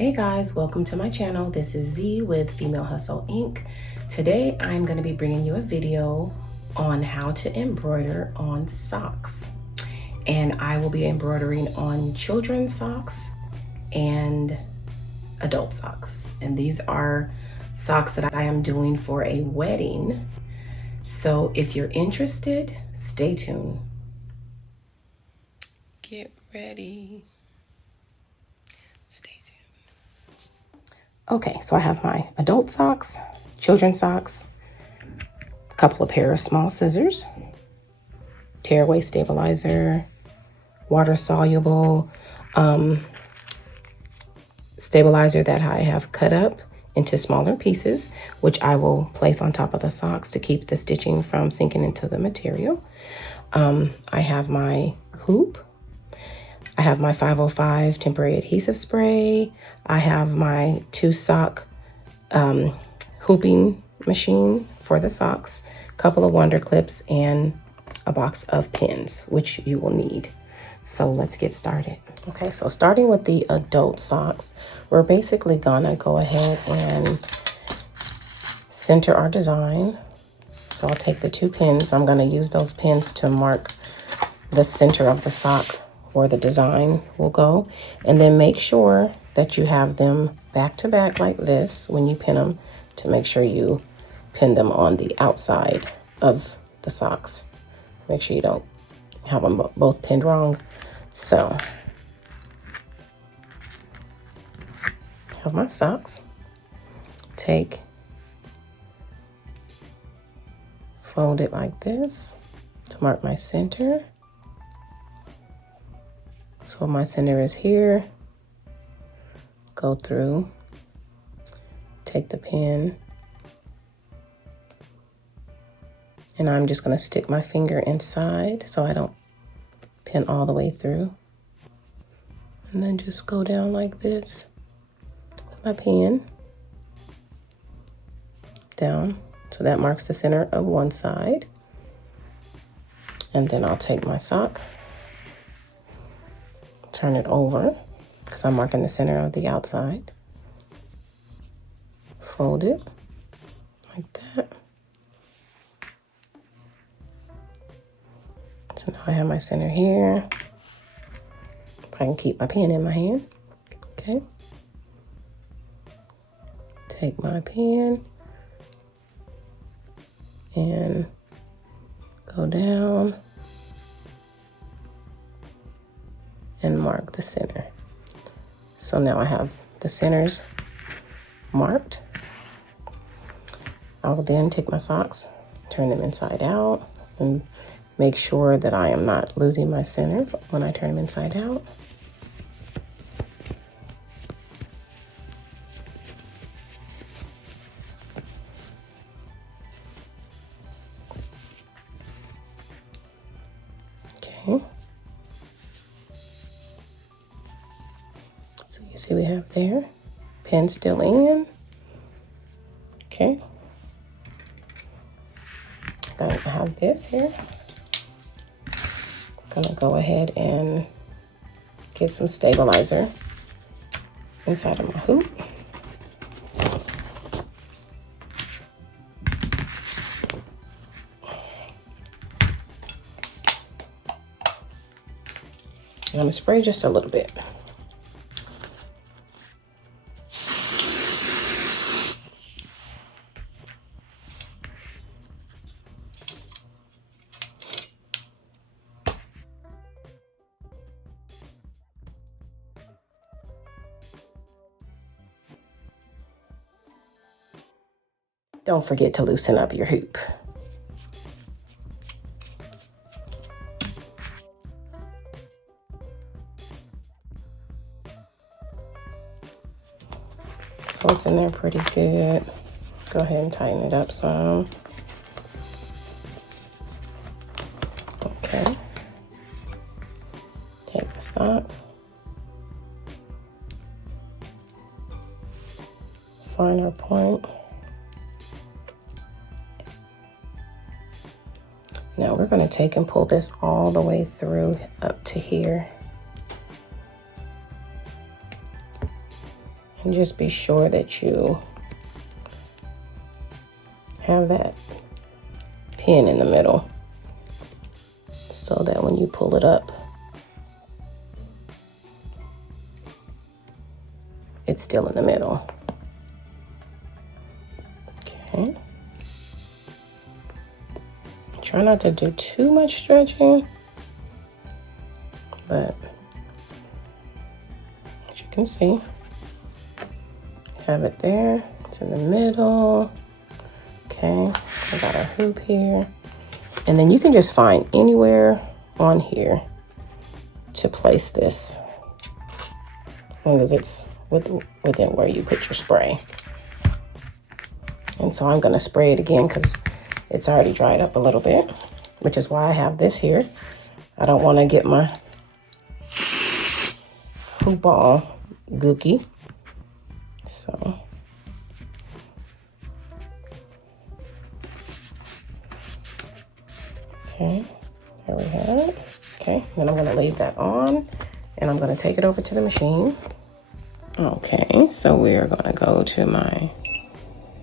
Hey guys, welcome to my channel. This is Z with Female Hustle Inc. Today I'm going to be bringing you a video on how to embroider on socks. And I will be embroidering on children's socks and adult socks. And these are socks that I am doing for a wedding. So if you're interested, stay tuned. Get ready. Stay tuned. Okay, so I have my adult socks, children's socks, a couple of pair of small scissors, Tearaway Stabilizer, water soluble stabilizer that I have cut up into smaller pieces, which I will place on top of the socks to keep the stitching from sinking into the material. I have my hoop. I have my 505 temporary adhesive spray. I have my 2-sock hooping machine for the socks, a couple of wonder clips, and a box of pins, which you will need. So let's get started. Okay, so starting with the adult socks, we're basically gonna go ahead and center our design. So I'll take the 2 pins. I'm gonna use those pins to mark the center of the sock where the design will go, and then make sure that you have them back to back like this when you pin them, to make sure you pin them on the outside of the socks. Make sure you don't have them both pinned wrong. So I have my socks. Fold it like this to mark my center. So my center is here. Go through, take the pin, and I'm just going to stick my finger inside so I don't pin all the way through. And then just go down like this with my pin. Down. So that marks the center of one side. And then I'll take my sock, turn it over because I'm marking the center of the outside. Fold it like that. So now I have my center here. If I can keep my pen in my hand. Okay. Take my pen and go down and mark the center. So now I have the centers marked. I will then take my socks, turn them inside out, and make sure that I am not losing my center when I turn them inside out. Okay. So you see we have there, pin still in. Okay. I have this here. I'm gonna go ahead and get some stabilizer inside of my hoop. I'm gonna spray just a little bit. Don't forget to loosen up your hoop. So it's in there pretty good. Go ahead and tighten it up some. Okay. Take the sock. Find our point. Now we're going to take and pull this all the way through up to here. And just be sure that you have that pin in the middle so that when you pull it up, it's still in the middle. Okay. Try not to do too much stretching, but as you can see, have it there. It's in the middle. Okay, I got a hoop here. And then you can just find anywhere on here to place this, as long as it's within where you put your spray. And so I'm going to spray it again because it's already dried up a little bit, which is why I have this here. I don't want to get my hoop all gooky. So okay, there we have it. Okay, then I'm going to leave that on and I'm going to take it over to the machine. Okay, so we are going to go to my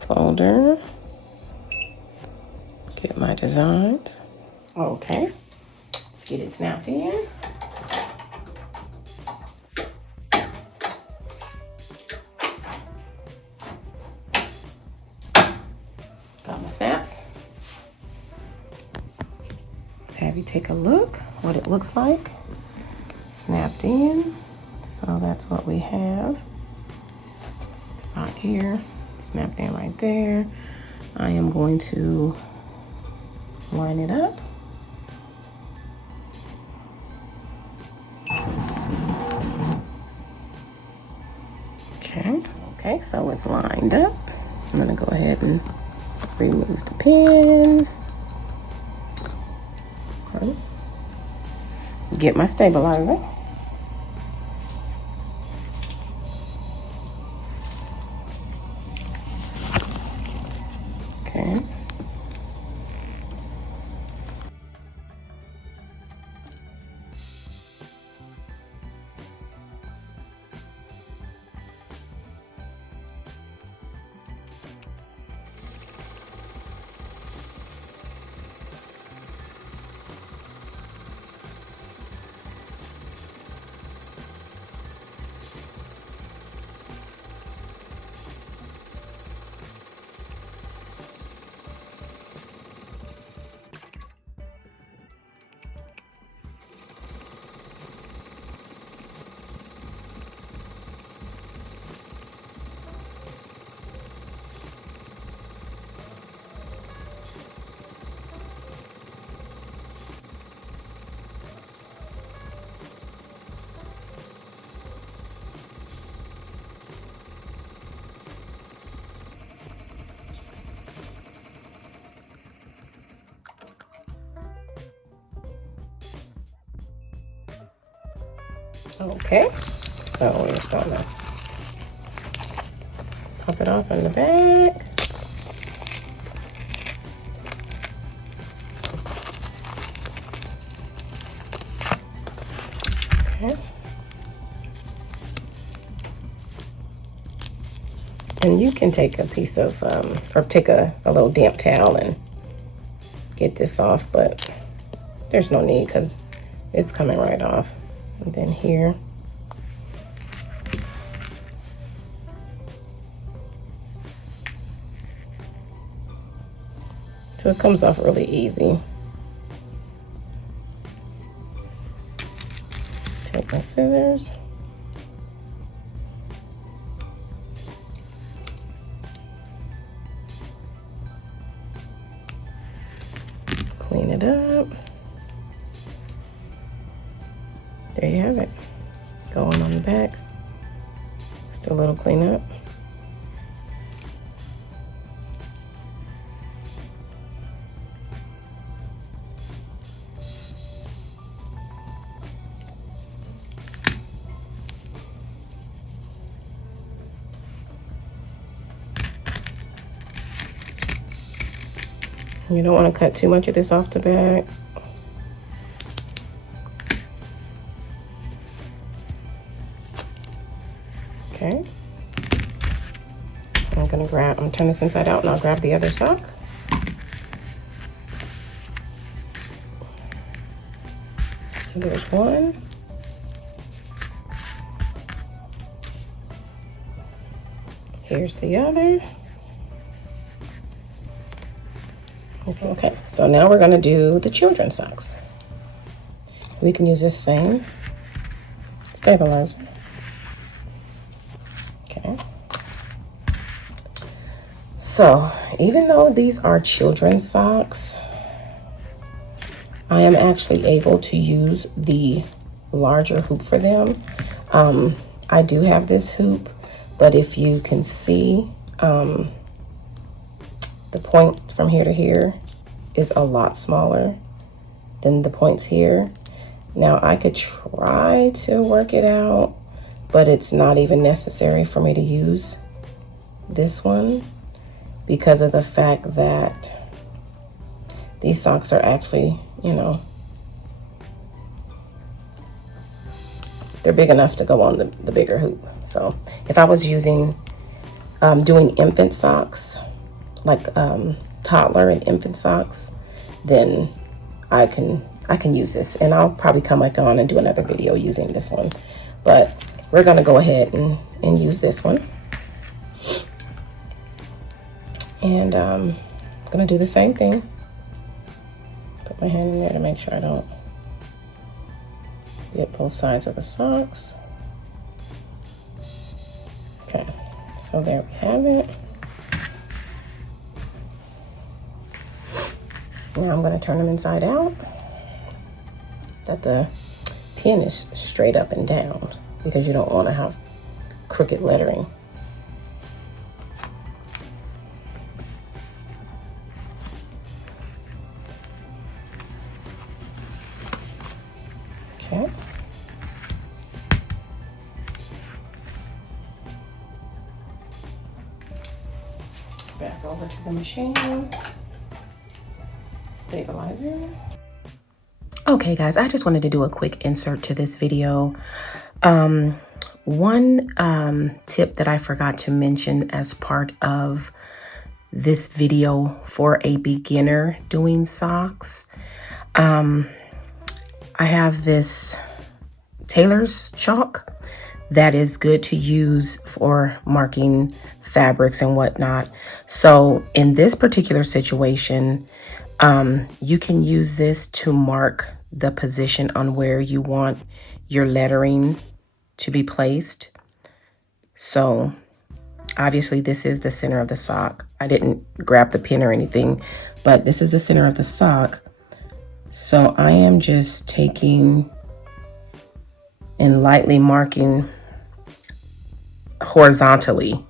folder, get my designs. Okay, let's get it snapped in. Got my snaps. Have you take a look what it looks like. Snapped in. So that's what we have. Sock here, snapped in right there. I am going to line it up. Okay, so it's lined up. I'm gonna go ahead and remove the pin. Okay. Get my stabilizer. Okay. Okay, so we're just gonna pop it off in the back. Okay. And you can take a piece of, or take a little damp towel and get this off, but there's no need because it's coming right off. And then here. So it comes off really easy. Take my scissors. Clean it up. There you have it. Going on the back. Just a little cleanup. You don't want to cut too much of this off the back. Okay. I'm gonna turn this inside out and I'll grab the other sock. So there's one. Here's the other. Okay, so now we're gonna do the children's socks. We can use this same stabilizer. Okay. So even though these are children's socks, I am actually able to use the larger hoop for them. I do have this hoop, but if you can see, the point from here to here is a lot smaller than the points here. Now I could try to work it out, but it's not even necessary for me to use this one because of the fact that these socks are actually, you know, they're big enough to go on the bigger hoop. So if I was using, doing infant socks, like toddler and infant socks, then I can use this, and I'll probably come back on and do another video using this one, but we're gonna go ahead and use this one. And I'm gonna do the same thing. Put my hand in there to make sure I don't get both sides of the socks. Okay, so there we have it. Now I'm going to turn them inside out, that the pin is straight up and down, because you don't want to have crooked lettering. Okay. Back over to the machine. Stabilizer. Okay guys, I just wanted to do a quick insert to this video. One tip that I forgot to mention as part of this video for a beginner doing socks. I have this tailor's chalk that is good to use for marking fabrics and whatnot. So in this particular situation, you can use this to mark the position on where you want your lettering to be placed. So obviously this is the center of the sock. I didn't grab the pin or anything, but this is the center of the sock. So I am just taking and lightly marking horizontally,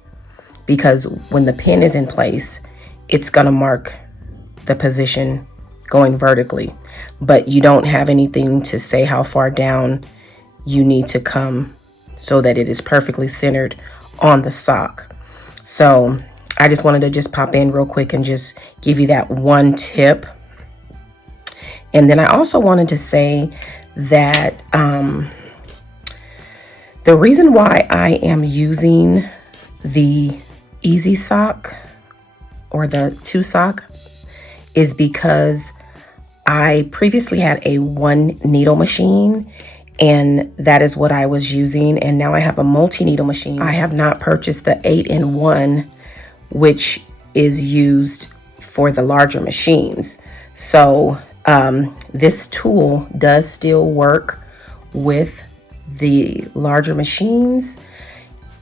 because when the pin is in place, it's gonna mark the position going vertically, but you don't have anything to say how far down you need to come so that it is perfectly centered on the sock. So I just wanted to just pop in real quick and just give you that one tip. And then I also wanted to say that the reason why I am using the Easy Sock or the 2 sock is because I previously had a 1 needle machine, and that is what I was using. And now I have a multi-needle machine. I have not purchased the 8-in-1, which is used for the larger machines. So this tool does still work with the larger machines.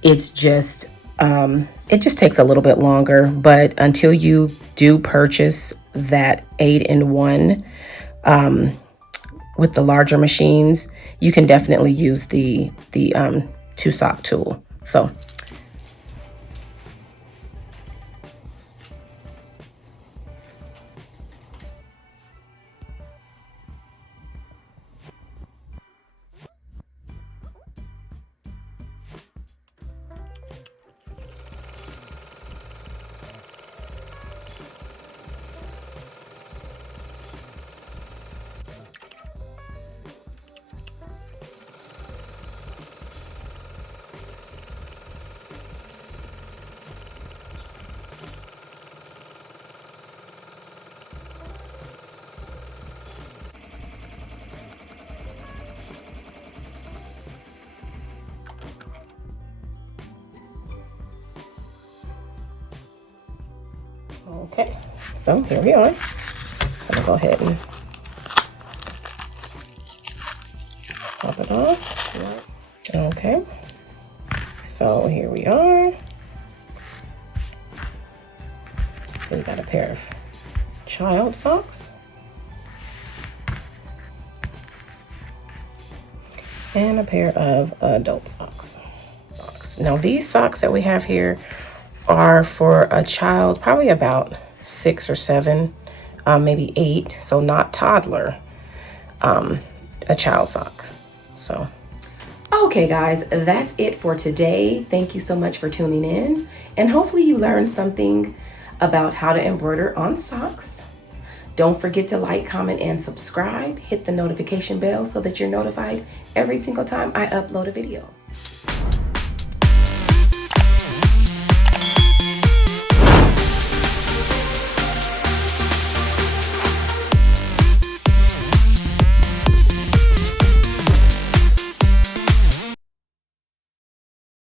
It's just it just takes a little bit longer, but until you do purchase that 8-in-1 with the larger machines, you can definitely use the 2 sock tool. So Okay, so here we are. I'm gonna go ahead and pop it off. Okay, so here we are. So you got a pair of child socks and a pair of adult socks. Now these socks that we have here are for a child, probably about 6 or 7, maybe 8, so not toddler, a child sock. So okay guys, that's it for today. Thank you so much for tuning in, and hopefully you learned something about how to embroider on socks. Don't forget to like, comment, and subscribe. Hit the notification bell so that you're notified every single time I upload a video.